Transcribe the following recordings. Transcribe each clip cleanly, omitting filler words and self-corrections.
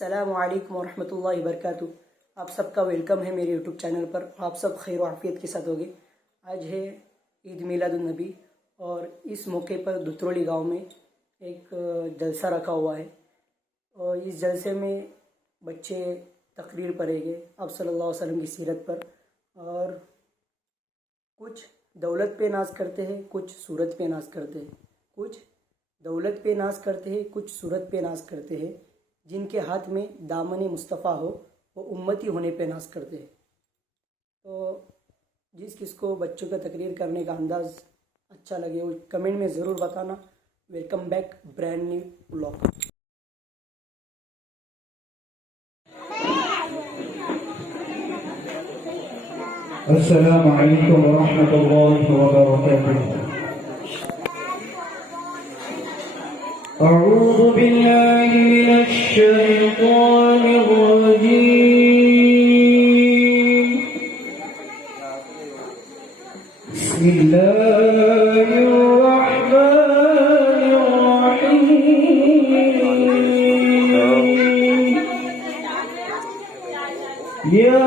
السلام علیکم ورحمۃ اللہ وبرکاتہ۔ آپ سب کا ویلکم ہے میرے یوٹیوب چینل پر۔ آپ سب خیر و عافیت کے ساتھ ہوگے۔ آج ہے عید میلاد النبی اور اس موقع پر دترولی گاؤں میں ایک جلسہ رکھا ہوا ہے اور اس جلسے میں بچے تقریر پڑھیں گے آپ صلی اللہ علیہ وسلم کی سیرت پر، اور کچھ دولت پہ ناز کرتے ہیں، کچھ صورت پہ ناز کرتے ہیں، کچھ دولت پہ ناز کرتے ہیں، کچھ صورت پہ ناز کرتے ہیں۔ جن کے ہاتھ میں دامن مصطفیٰ ہو وہ امتی ہونے پہ ناز کرتے ہیں۔ تو کس کو بچوں کا تقریر کرنے کا انداز اچھا لگے وہ کمنٹ میں ضرور بتانا۔ Welcome back brand new blog. السلام علیکم ورحمۃ اللہ وبرکاتہ۔ اعوذ باللہ من الشیطان الرجیم۔ بسم اللہ الرحمن الرحیم۔ یا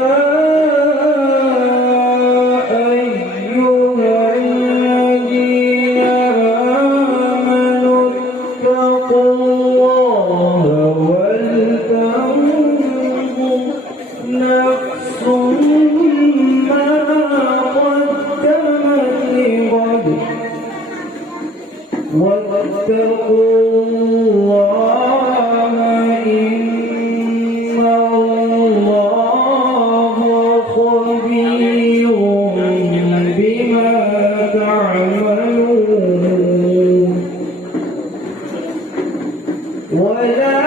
واتقوا الله إن الله خبير بما تعملون ولا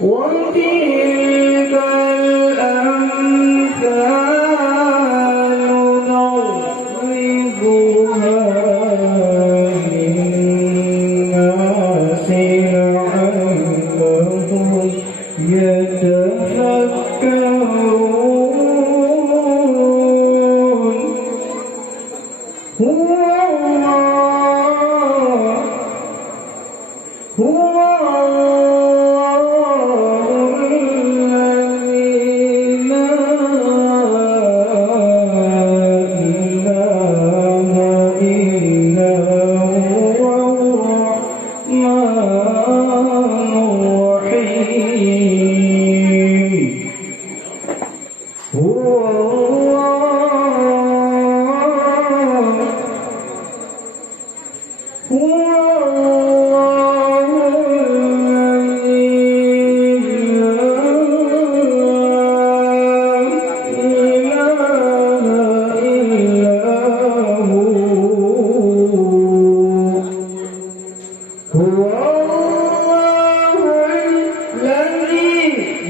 وتلك الأمثال نضربها للناس لعلهم يتفكرون. هو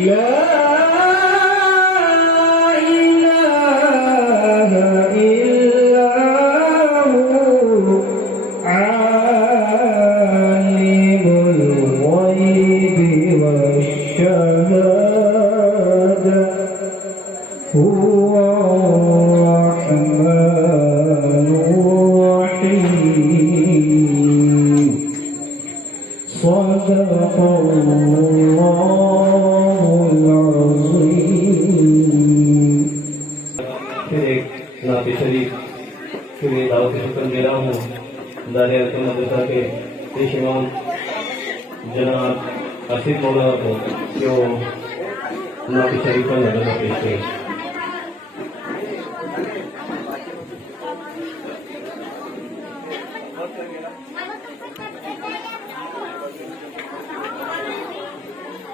لا إله إلا هو عالم الغيب والشهادة هو الرحمن الرحيم صدق الله العظيم. پھر ایک نعت شریف کے لیے دعوت شکر دے رہا ہوں داریہ مدرسہ کے پیش امام جناب آصف مولانا کو جو نعت شریف کا نظر پیش کریں.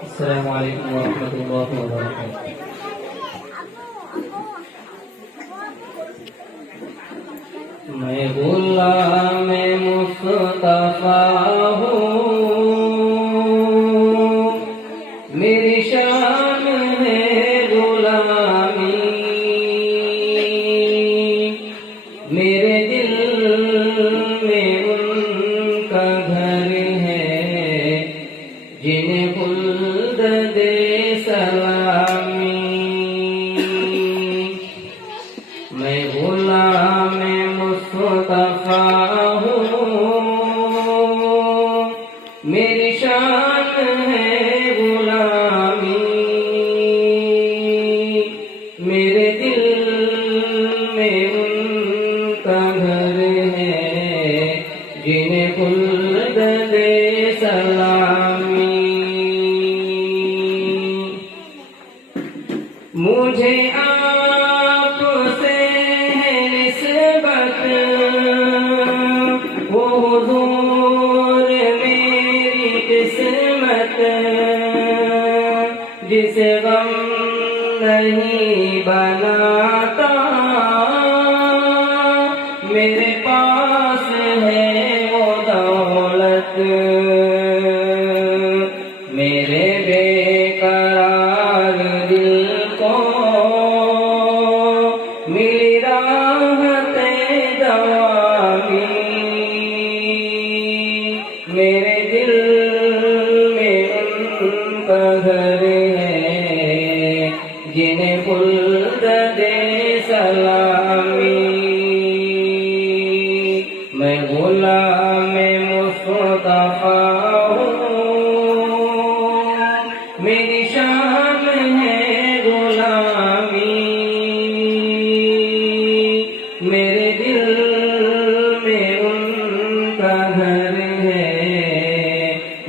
السلام علیکم ورحمۃ اللہ وبرکاتہ. میں غلام مصطفیٰ ہوں، میری شان ہے غلامی، میرے دل میں ان کا گھر ہے جنہیں خلد دے سلامی. میں غلام مصطفیٰ ہوں، میری شان ہے غلامی، میرے دل میں ان کا گھر ہے جنہیں خلد دے سلامی. مجھے آپ سے ہے نسبت، وہ حضور میری قسمت، جسے غم نہیں بناتا، میرے پاس ہے وہ دولت، میرے بے قرار دل کو ملی راحت دوامی، میرے دل میں ان کا گھر ہے جنہیں خلد دے سلامی. میں غلام مصطفیٰ ہوں، میری شان ہے غلامی، میرے دل میں ان کا گھر ہے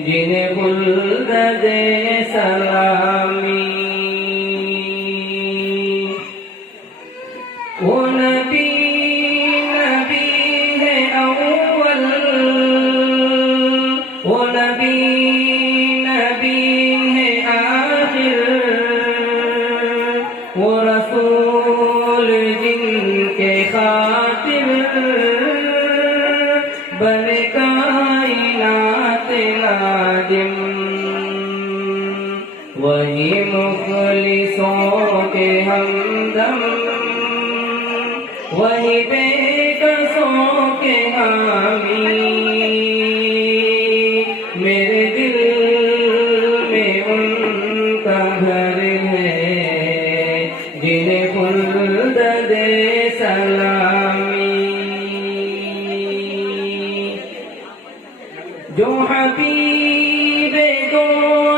جنہیں خلد دے سلامی. وہ نبی ہے اول، وہ نبی ہے آخر، وہ رسول جن کے خاطر بنے کائنات نادم، وہی مخلصوں کے ہمدم، وہی بے کسوں کے حامی، میرے دل میں ان کا گھر ہے جنہیں خلد دے سلامی. جو حبیب دو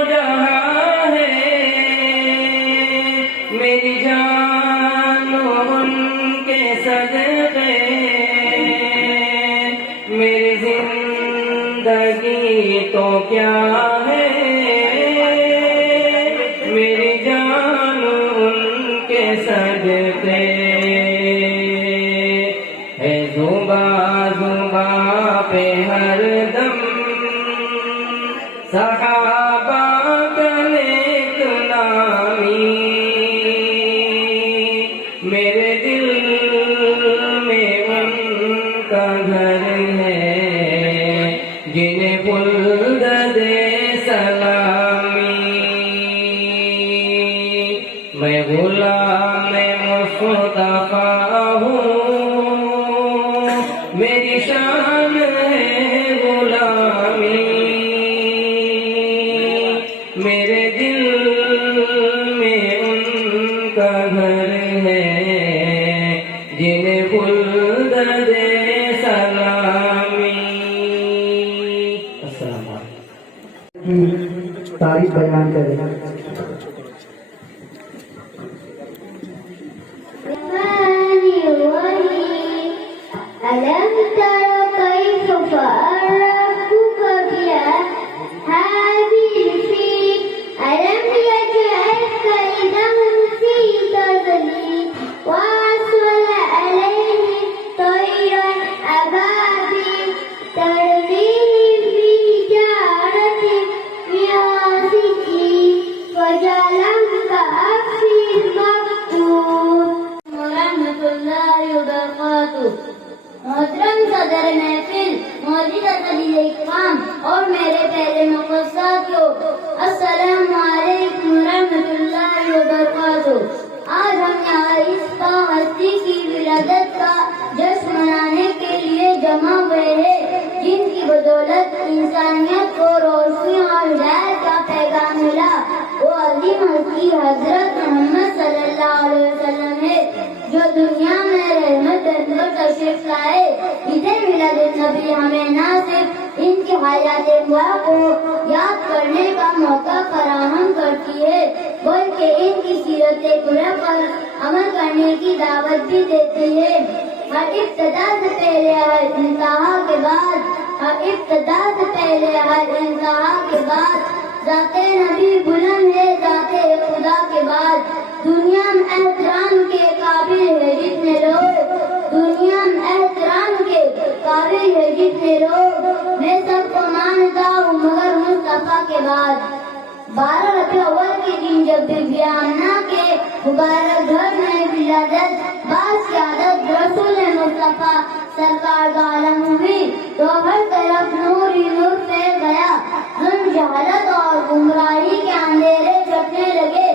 جہاں ہے، میری جان ان کے صدقے، میری زندگی تو کیا ہے، میری میں غلام مصطفیٰ ہوں، میری شان ہے غلامی، میرے دل میں ان کا گھر ہے جنہیں خلد دے سلامی۔ السلام علیکم۔ کی تعریف بیان کریں۔ ألم تر كيف فعل ربك بأصحاب الفيل ألم يجعل كيدهم في تضليل وأرسل عليهم طيرا أبابيل ترميهم بحجارة من سجيل فجعلهم كعصف مأكول ورحمة الله وبركاته۔ محترم صدر محفل، معزز علی اکرام اور میرے پہلے مقصدیوں، السلام علیکم ورحمۃ اللہ وبرکاتہ۔ آج ہم یہاں اس ہستی کی ولادت کا جشن منانے کے لیے جمع ہوئے ہیں جن کی بدولت انسانیت کو روشنی اور ہدایت کا پیغام ملا۔ وہ عظیم ہستی حضرت محمد صلی اللہ علیہ وسلم ہے جو دنیا میں رحمت بن کر تشریف لائے۔ عید میلاد النبی ہمیں نہ صرف ان کی حیات مبارکہ کو یاد کرنے کا موقع فراہم کرتی ہے بلکہ ان کی سیرت طیبہ پر عمل کرنے کی دعوت بھی دیتی ہے۔ ہر ابتدا سے پہلے ہر انتہا کے بعد، ہر ابتدا سے پہلے ہر انتہا کے بعد ذات نبی بلند ہے ذات خدا کے بعد۔ دنیا میں احترام کے قابل ہے جتنے لوگ، دنیا میں احترام کے قابل ہے جتنے لوگ، میں سب کو مانتا ہوں مگر مصطفیٰ کے بعد۔ 12 ربیع الاول کے دن جب بی آمنہ کے مبارک گھر میں ولادت باعث عادت رسول مصطفیٰ سرکار کا عالم ہوئی تو ہر طرف نور ہی نور پھیل گیا۔ ظلم، جہالت اور گمراہی کے اندھیرے چھپنے لگے،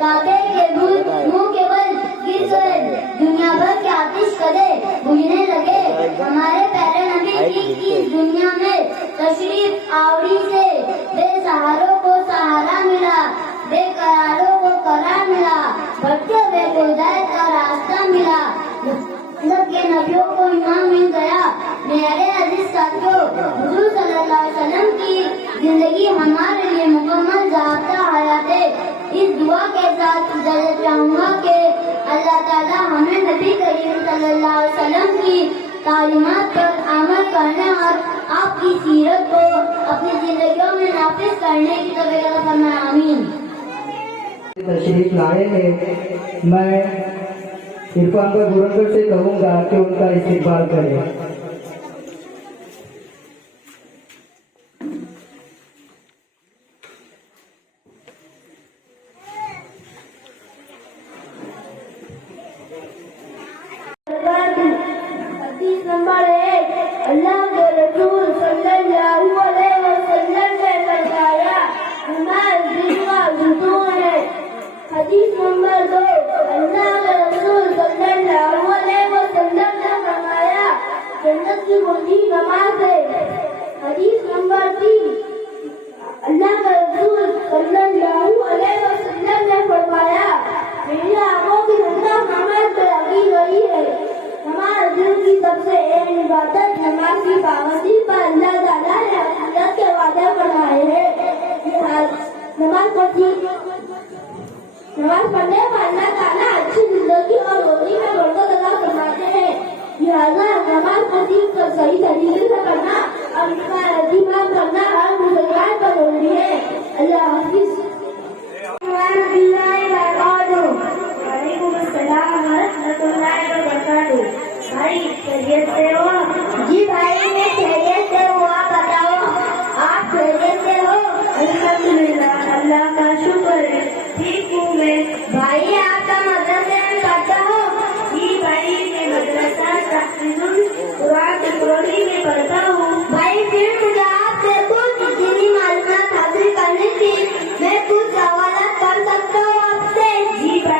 کعبے کے منہ کے بل گر گئے، دنیا بھر کے آتش کدے بجھنے لگے۔ ہمارے پیارے نبی کی اس دنیا میں تشریف آوری سے بے سہاروں کو سہارا ملا، بے قراروں کو قرار ملا، بھٹکے ہوئے کو ہدایت کا راستہ ملا، سب کے نبیوں کو ایمان مل گیا۔ میرے عزیز ساتھیوں، حضور صلی اللہ علیہ وسلم کی زندگی ہمارے لیے مکمل ضابطہ حیات ہے۔ اس دعا کے ساتھ اجازت چاہوں گا کہ اللہ تعالیٰ ہمیں نبی کریم صلی اللہ علیہ وسلم کی تعلیمات پر عمل کرنے اور آپ کی سیرت کو اپنی زندگیوں میں نافذ کرنے کی توفیق عطا فرمائے، آمین۔ تشریف لائے ہیں، میں عرفان بھائی گورنگر سے کہوں گا کہ ان کا استقبال کریں۔ حدیث نمبر 1، اللہ کے رسول صلی اللہ علیہ وسلم نے فرمایا نماز دل کا ستون ہے۔ حدیث نمبر 2، اللہ کے رسول صلی اللہ علیہ وسلم نے فرمایا جنت کی کنجی نماز ہے۔ حدیث نمبر 3، اللہ کے رسول صلی اللہ علیہ وسلم نے فرمایا میری آنکھوں کی ٹھنڈک نماز پہ لگی ہوئی ہے۔ نماز دل کی سب سے اہم عبادت، نماز کی پابندی پر اللہ تعالیٰ نے آخرت کے وعدے فرمائے ہیں۔ نماز پڑھنے پر اللہ تعالیٰ اچھی زندگی اور روزی میں برکت عطا فرماتے ہیں۔ لہٰذا نماز کو صحیح طریقے سے پڑھنا اور اس کا اہتمام کرنا ہر مسلمان پر ضروری ہے۔ اللہ حافظ۔ وعلیکم السلام ورحمۃ اللہ وبرکاتہ۔ بھائی خیریت سے ہو؟ جی بھائی میں خیریت سے ہوں، آپ بتاؤ آپ خیریت سے ہو؟ الحمدللہ، اللہ کا شکر ہے، ٹھیک ہوں میں۔ بھائی آپ کا مدرسے میں پڑھتا ہو؟ جی بھائی میں مدرسہ تحفظ القرآن ٹکرولی میں پڑھتا ہوں۔ بھائی پھر مجھے آپ سے کچھ دینی معلومات حاصل کرنی تھی، میں کچھ سوالات کر سکتا ہوں آپ سے؟ جی بھائی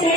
6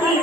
3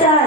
4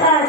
5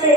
6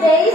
23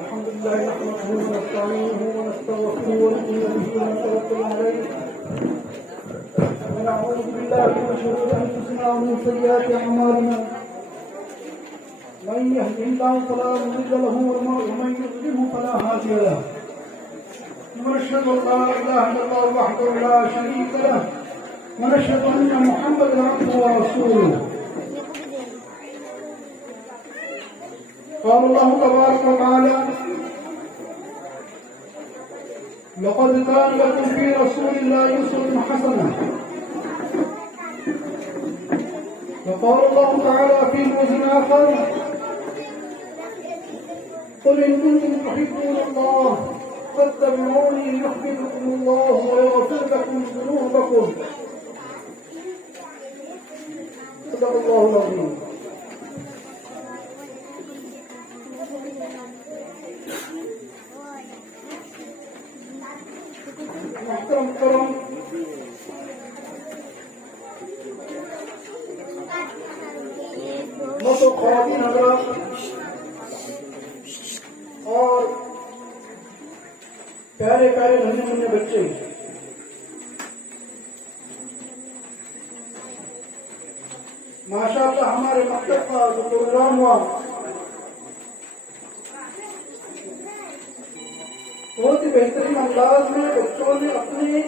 الحمدلله نحمده ونستعينه ونستغفره ونؤمن به ونتوكل عليه ونعوذ بالله من شرور انفسنا ومن سيئات اعمالنا من يهده الله فلا مضل له ومن يضلله فلا هادي له ونشهد ان لا اله الا الله وحده لا شريك له ونشهد ان محمدا عبده ورسوله. قال الله تبارك وتعالى لقد كان لكم في رسول الله أسوة حسنة. وقال الله تعالى في موضع آخر قل إن كنتم تحبون الله فاتبعوني يحببكم الله ويغفر لكم ذنوبكم. صدق الله العظيم. محترم مرد و خواتین حضرات اور پیارے پیارے ننھے منھے بچے، ماشاءاللہ ہمارے مکتب کا جو پروگرام ہوا بہت ہی بہترین انداز میں بچوں نے اپنے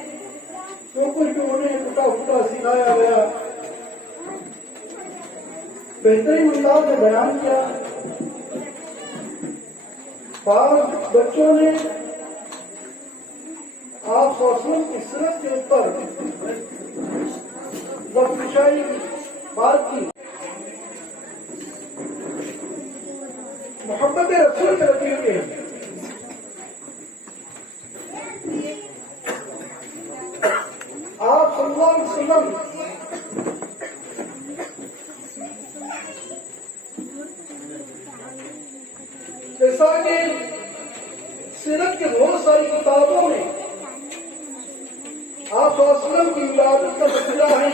جو کچھ بھی انہیں ٹوٹا پھوٹا سکھایا گیا بہترین انداز میں بیان کیا. بعض بچوں نے آپ صلی اللہ علیہ وسلم کی سیرت کے اوپر وقفشائی بات کی، محبت رسول کے رفیق کے آپ صلی اللہ علیہ وسلم جیسا کہ سیرت کے بہت ساری کتابوں میں آپ صلی اللہ علیہ وسلم کی ولادت کا تذکرہ ہے.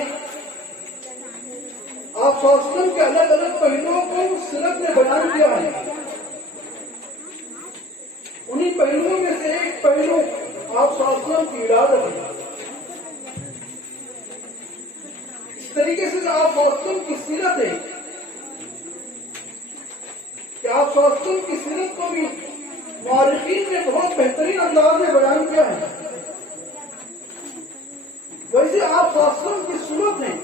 آپ صلی اللہ علیہ وسلم کے الگ الگ پہلوؤں کو سیرت نے بیان کیا ہے. انہی پہلوؤں میں سے ایک پہلو آپ صلی اللہ علیہ وسلم کی ولادت ہے. اس طریقے سے آپ صلی اللہ علیہ وسلم کی سیرت ہے کہ آپ صلی اللہ علیہ وسلم کی سیرت کو بھی مورخین نے بہت بہترین انداز میں بیان کیا ہے. ویسے آپ صلی اللہ علیہ وسلم کی سنت ہے.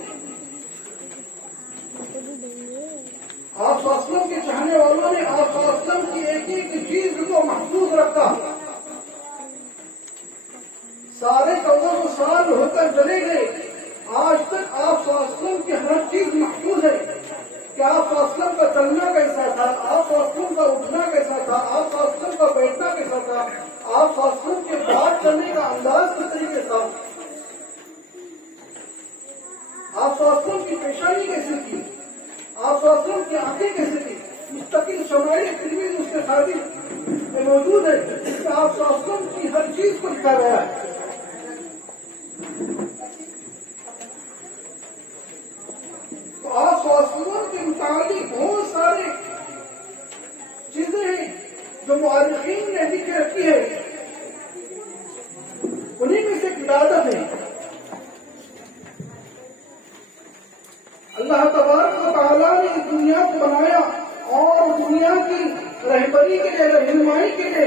آپ صلی اللہ علیہ وسلم کے چاہنے والوں نے آپ صلی اللہ علیہ وسلم کی ایک ایک چیز کو محفوظ رکھا. سارے 1400 سال ہوتا چلے گئے، آج تک آپ صلی اللہ علیہ وسلم کی ہر چیز محفوظ ہے کہ آپ صلی اللہ علیہ وسلم کا چلنا کیسا تھا، آپ صلی اللہ علیہ وسلم کا اٹھنا کیسا تھا، آپ صلی اللہ علیہ وسلم کا بیٹھنا کیسا تھا، آپ صلی اللہ علیہ وسلم کے بات کرنے کا انداز کس طریقے تھا، آپ صلی اللہ علیہ وسلم کی پیشانی کیسی تھی، آپ صلی اللہ علیہ وسلم کی آنکھیں کیسی تھی. مستقل شمائل ترمذی اس کے خاطر میں موجود ہے، جس میں آپ صلی اللہ علیہ وسلم کی ہر چیز کو لکھا گیا ہے. تو آپ صلی اللہ علیہ وسلم کے متعلق بہت سارے چیزیں ہیں جو مورخین نے لکھ کے رکھی ہے، انہیں میں سے ایک ولادت ہے. اللہ تبارک و تعالیٰ نے اس دنیا کو بنایا اور دنیا کی رہبری کے لیے، رہنمائی کے لیے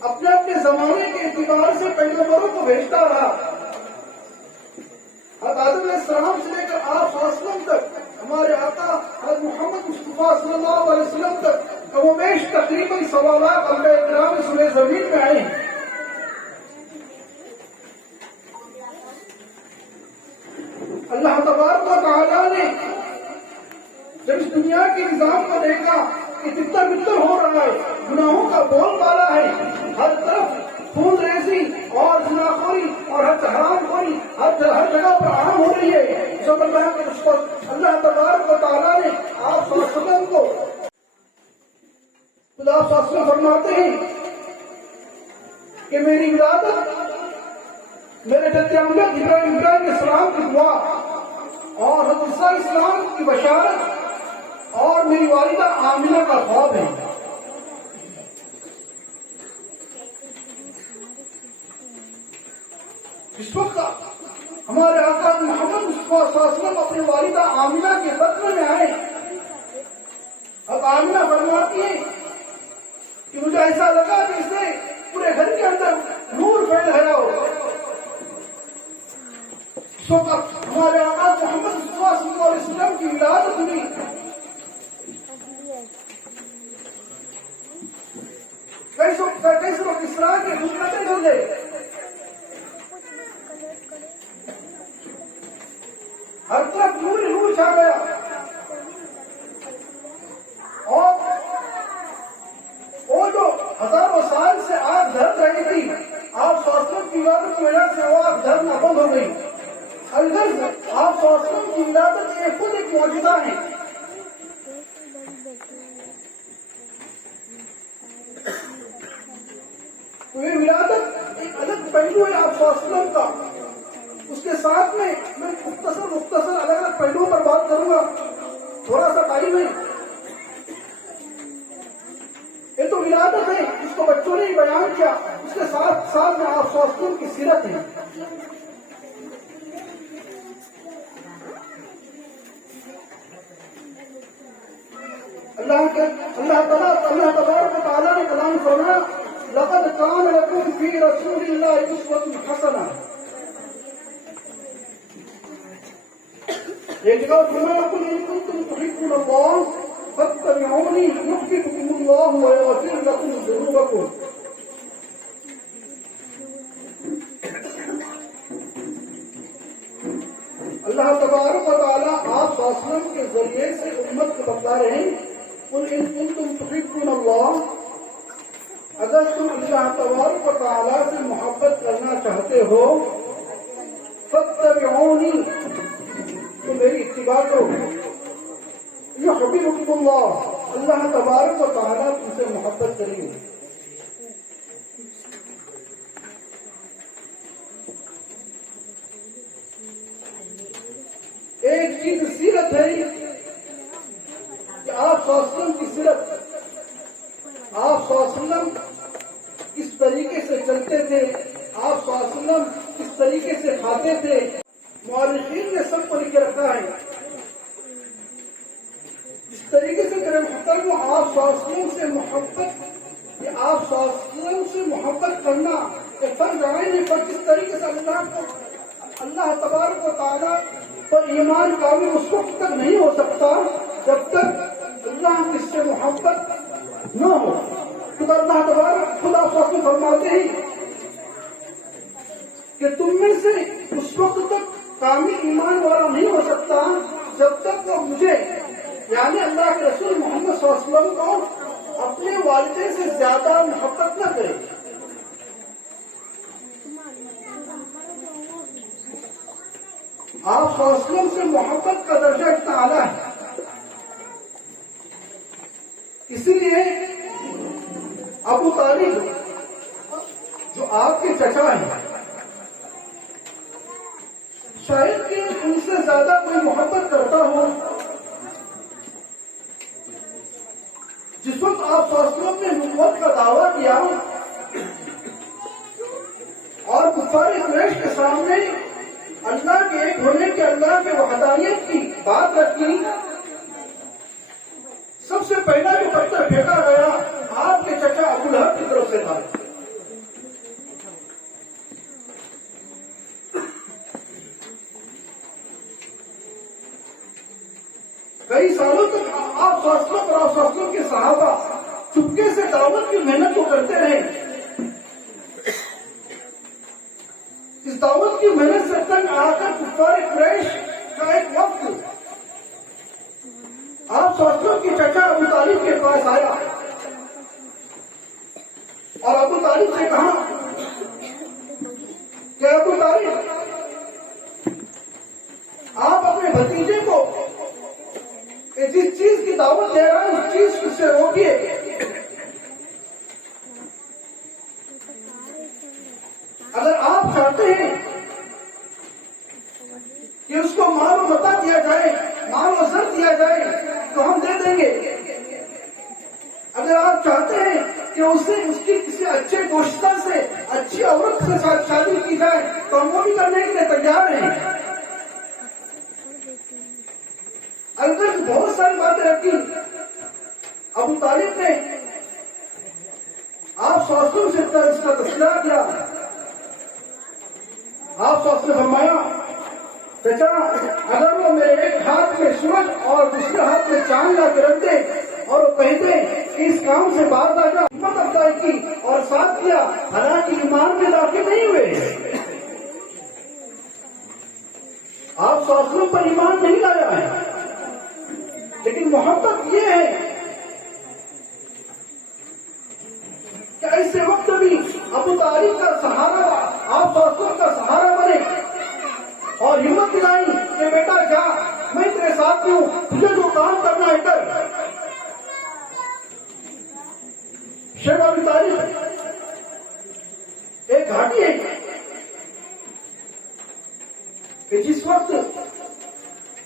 اپنے اپنے زمانے کے اعتبار سے پیغمبروں کو بھیجتا رہا. حضرت آدم علیہ السلام سے لے کر آپ صلی اللہ علیہ وسلم تک، ہمارے آقا حضرت محمد مصطفیٰ صلی اللہ علیہ وسلم تک کم و بیش تقریباً 1.25 لاکھ انبیاء کرام اس سورہ زمین میں آئے ہیں. اللہ تبارک و تعالیٰ نے جب اس دنیا کے نظام کو دیکھا کہ تتر بتر ہو رہا ہے، گناہوں کا بول بالا ہے، ہر طرف خون ریزی اور زناخوری اور حرام خوری ہر جگہ پر عام ہو رہی ہے، سب اللہ تبارک و تعالیٰ نے آپ صلی اللہ علیہ وسلم کو خدا صلی اللہ علیہ وسلم فرماتے ہیں کہ میری ولادت میرے جد امجد ابراہیم علیہ السلام کی دعا اور حضرت عیسیٰ علیہ السلام کی بشارت اور میری والدہ آمنہ کا خواب ہے. اس وقت ہمارے آقا محمد مصطفیٰ صلی اللہ علیہ وسلم اپنی والدہ آمنہ کے بطن میں آئے. اب آمنہ فرماتی ہے کہ مجھے ایسا لگا جیسے پورے گھر کے اندر نور پھیل گیا ہو. ہمارے آقا محمد مصطفیٰ صلی اللہ علیہ وسلم کی ولادت ہوئی. کیسے وہ کسرا کے حکومتیں ہو گئے، ہر طرف نور نور چھا گیا، اور وہ جو ہزاروں سال سے آگ دھر رہی تھی، آپ صلی اللہ علیہ وسلم کی ولادت کی وجہ سے وہ آگ دھرنا بند ہو گئی. الغرض آپ صلی اللہ علیہ وسلم کی ولادت یہ خود ایک معجزہ ہے. تو یہ ولادت ایک الگ پہلو ہے آپ صلی اللہ علیہ وسلم کا. اس کے ساتھ میں مختصر الگ الگ پہلوؤں پر بات کروں گا، تھوڑا سا ٹائم ہے. یہ تو ولادت ہے جس کو بچوں نے بیان کیا، اس کے ساتھ ساتھ میں آپ صلی اللہ علیہ وسلم کی سیرت ہے. اللہ تبارک و تعالیٰ نے کلام فرمایا لقد كان لكم في رسول الله اسوة حسنة. ایک جگہ فرمایا قل ان كنتم تحبون الله فاتبعوني يحببكم الله ويغفر لكم ذنوبكم. اللہ تبارک و تعالیٰ آپ صلی اللہ علیہ وسلم کے ذریعے سے امت کو بتا رہے ہیں قل ان کنتم تحبون اللہ، اگر تم اللہ تبارک و تعالیٰ سے محبت کرنا چاہتے ہو فاتبعونی، تو میری اتباع کرو. یحببکم اللہ، اللہ تبارک و تعالیٰ تم سے محبت کریں گے. ایک چیز سیرت ہے کہ آپ صلی اللہ علیہ وسلم کی سیرت، آپ صلی اللہ علیہ وسلم کس طریقے سے چلتے تھے، آپ صلی اللہ علیہ وسلم کس طریقے سے کھاتے تھے. مورخین نے سب کو لکھ رکھا ہے. اس طریقے سے میرے محترم آپ صلی اللہ علیہ وسلم سے محبت، یہ آپ صلی اللہ علیہ وسلم سے محبت کرنا یہ فرض عین ہے. پر کس طریقے سے اللہ تبارک و تعالیٰ پر ایمان کامل اس وقت تک نہیں ہو سکتا جب تک اللہ کس سے محبت نہ ہو. تو اللہ تبارک خدا فصل فرماتے ہیں کہ تم میں سے اس وقت تک کامل ایمان والا نہیں ہو سکتا جب تک وہ مجھے یعنی اللہ کے رسول محمد صلی اللہ علیہ وسلم کو اپنے والدے سے زیادہ محبت نہ کرے. آپ صلی اللہ علیہ وسلم سے محبت کا درجہ اتنا اعلیٰ ہے. اسی لیے ابو طالب جو آپ کے چچا ہیں شاید کہ ان سے زیادہ کوئی محبت کرتا ہو. جس وقت آپ صلی اللہ علیہ وسلم نے نبوت کا دعویٰ کیا اور کفار قریش کے سامنے اللہ کے ایک ہونے کے اللہ کے وحدانیت کی بات رکھی, سب سے پہلا جو پتھر پھینکا گیا آپ کے چچا ابو لہب کی طرف سے تھا. کئی سالوں تک آپ صلی اللہ علیہ وسلم اور آپ صلی اللہ علیہ وسلم کے صحابہ چپکے سے دعوت کی محنت کو کرتے رہے. اس دعوت کی محنت سے تنگ آ کر کفار قریش کا ایک وقت آپ صلی اللہ علیہ وسلم کے چچا ابو طالب کے پاس آیا اور ابو طالب سے کہا کہ ابو طالب آپ اپنے بھتیجے کو جس چیز کی دعوت دے رہا ہے اس چیز سے روکیے. اگر آپ چاہتے ہیں کہ اس کو مال و متا دیا جائے, مال و زر دیا جائے تو ہم دے دیں گے. اگر آپ چاہتے ہیں کہ اسے اس کی کسی اچھے گوشتہ سے اچھی عورت کے ساتھ شادی کی جائے تو ہم وہ بھی کرنے کے لیے تیار ہیں. اگر بہت ساری باتیں رکھی. ابو طالب نے آپ صلی اللہ علیہ وسلم سے اس کا تذکرہ کیا. آپ صلی اللہ علیہ وسلم نے فرمایا چچا اگر وہ میرے ایک ہاتھ میں سورج اور دوسرے ہاتھ میں چاند لا کے رکھ دے اور وہ کہتے کہ اس کام سے باز آ جا, ہمت افزائی کی اور ساتھ کیا, حالانکہ ایمان میں داخل نہیں ہوئے, آپ صلی اللہ علیہ وسلم پر ایمان نہیں لایا ہے, لیکن محبت یہ ہے کہ ایسے وقت بھی ابو طالب کا سہارا آپ صلی اللہ علیہ وسلم کا سہارا بنے اور ہمت دلائی کہ بیٹا جا, میں تیرے ساتھ ہوں, تجھے جو کام کرنا ہے کر. شیخ ابو طالب ایک گھاٹی ہے کہ جس وقت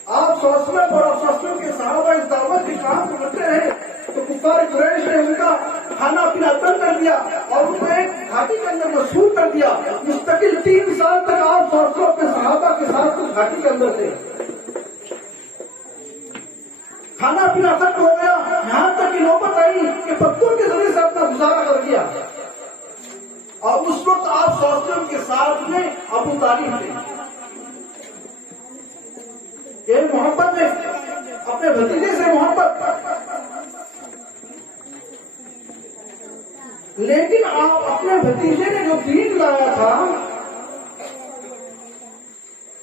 آپ صلی اللہ علیہ وسلم اور آپ صلی اللہ علیہ وسلم کے صحابہ اس دعوت کے کام کو کرتے رہے تو کفار قریش نے ان کا کھانا پینا بند کر دیا اور ان کو ایک گھاٹی کے اندر مشہور کر دیا. مستقل 3 سال تک آپ صلی اللہ علیہ وسلم اپنے صحابہ کے ساتھ اس گھاٹی کے اندر تھے. کھانا پینا ختم ہو گیا, یہاں تک کہ نوبت آئی کہ پتھر کے ذریعے سے اپنا گزارا کر دیا. اور اس وقت آپ صلی اللہ علیہ وسلم کے ساتھ میں ابو طالب تھے. یہ محبت ہے, اپنے بھتیجے سے محبت. لیکن آپ اپنے بھتیجے نے جو دین لایا تھا,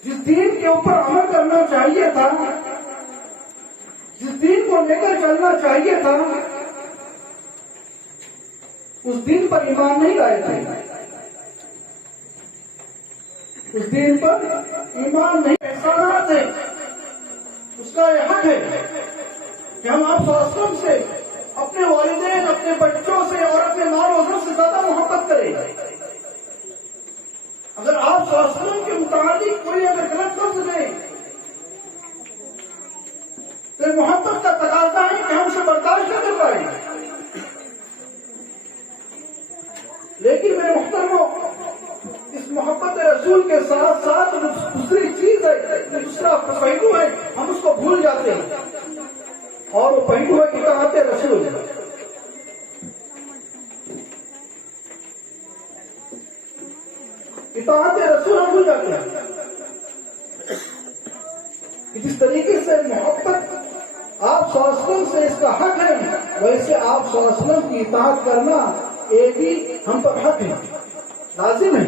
جس دین کے اوپر عمل کرنا چاہیے تھا, جس دین کو لے کر چلنا چاہیے تھا, اس دین پر ایمان نہیں لائے تھے. اس دین پر ایمان نہیں, احسانات ہے, اس کا یہ حق ہے کہ ہم آپ صلی اللہ علیہ وسلم سے, اپنے والدین, اپنے بچوں سے اور اپنے مال و زر سے زیادہ محبت کریں. اگر آپ صلی اللہ علیہ وسلم کے متعلق کوئی اگر غلط لفظ دیں تو محبت کا تقاضا ہے کہ ہم سے برداشت نہ کر پائیں. لیکن میرے محترموں, اس محبت رسول کے ساتھ ساتھ دوسری چیز ہے, دوسرا پہلو ہے, ہم اس کو بھول جاتے ہیں, اور وہ پہلو ہے اطاعت رسول. اطاعت رسول ہم بھول جاتے ہیں. جس طریقے سے محبت آپ صلی اللہ علیہ وسلم سے اس کا حق ہے, ویسے آپ صلی اللہ علیہ وسلم کی اطاعت کرنا یہ بھی ہم پر حق ہے, لازم ہے.